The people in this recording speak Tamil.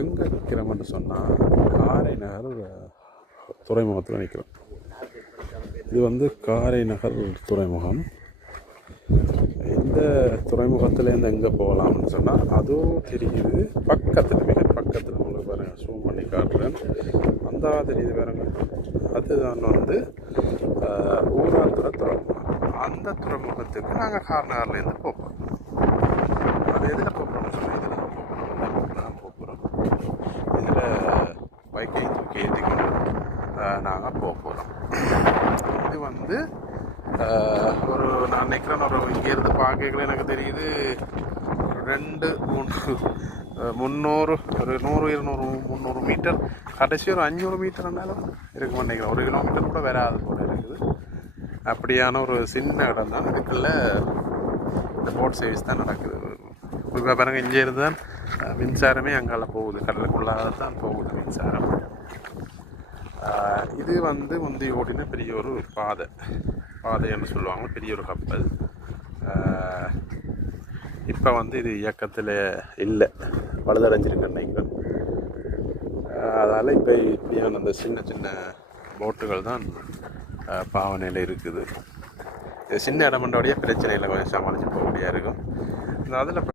எங்கே நிற்கிறோம்னு சொன்னால் காரை நகர் துறைமுகத்தில் நிற்கிறோம். இது வந்து காரை நகர் துறைமுகம். இந்த துறைமுகத்துலேருந்து எங்கே போகலாம்னு சொன்னால் அதுவும் தெரியுது பக்கத்தில், மிக பக்கத்தில் உங்களுக்கு பாருங்கள், ஜூம் பண்ணி காட்டுறேன். அந்த தெரியுது பாருங்க, அதுதான் வந்து ஊராத்துறை துறைமுகம். அந்த துறைமுகத்துக்கு நாங்கள் கார்நகர்லேருந்து போகிறோம். அது எதில் போகிறோம்னு சொன்னால் இதில் தான் போகிறோம். இதில் பைக்கை தூக்கி ஏற்றிக்கொண்டு நாங்கள் போகிறோம். இது வந்து ஒரு நான் நினைக்கிறேன், ஒரு இங்கேருந்து பார்க்கல எனக்கு தெரியுது 200 ஒரு 100-200-300 மீட்டர், கடைசி ஒரு 500 மீட்டர்னாலும் இருக்குன்னு நினைக்கிறேன். 1 கிலோமீட்டர் கூட வராது போல இருக்குது. அப்படியான ஒரு சின்ன இடம் தான். இதுக்குள்ள இந்த போட் சர்வீஸ் தான் நடக்குது. இப்போ பாருங்க, இங்கே இருந்து தான் மின்சாரமே அங்கால போகுது, கடலுக்குள்ளாக தான் போகுது மின்சாரம். இது வந்து முந்தி ஓட்டின பெரிய ஒரு பாதைன்னு சொல்லுவாங்க, பெரிய ஒரு கப்பல். இப்போ வந்து இது இயக்கத்தில் இல்லை, பழுதடைஞ்சிருக்குன்னு நினைக்கிறேன். அதால் இப்போ இப்படியான அந்த சின்ன சின்ன போட்டுகள் தான் பாவனையில் இருக்குது. சின்ன இடமண்டோடைய பிரச்சனையில் கொஞ்சம் சமாளித்து போக முடியாது இருக்கும். அதில்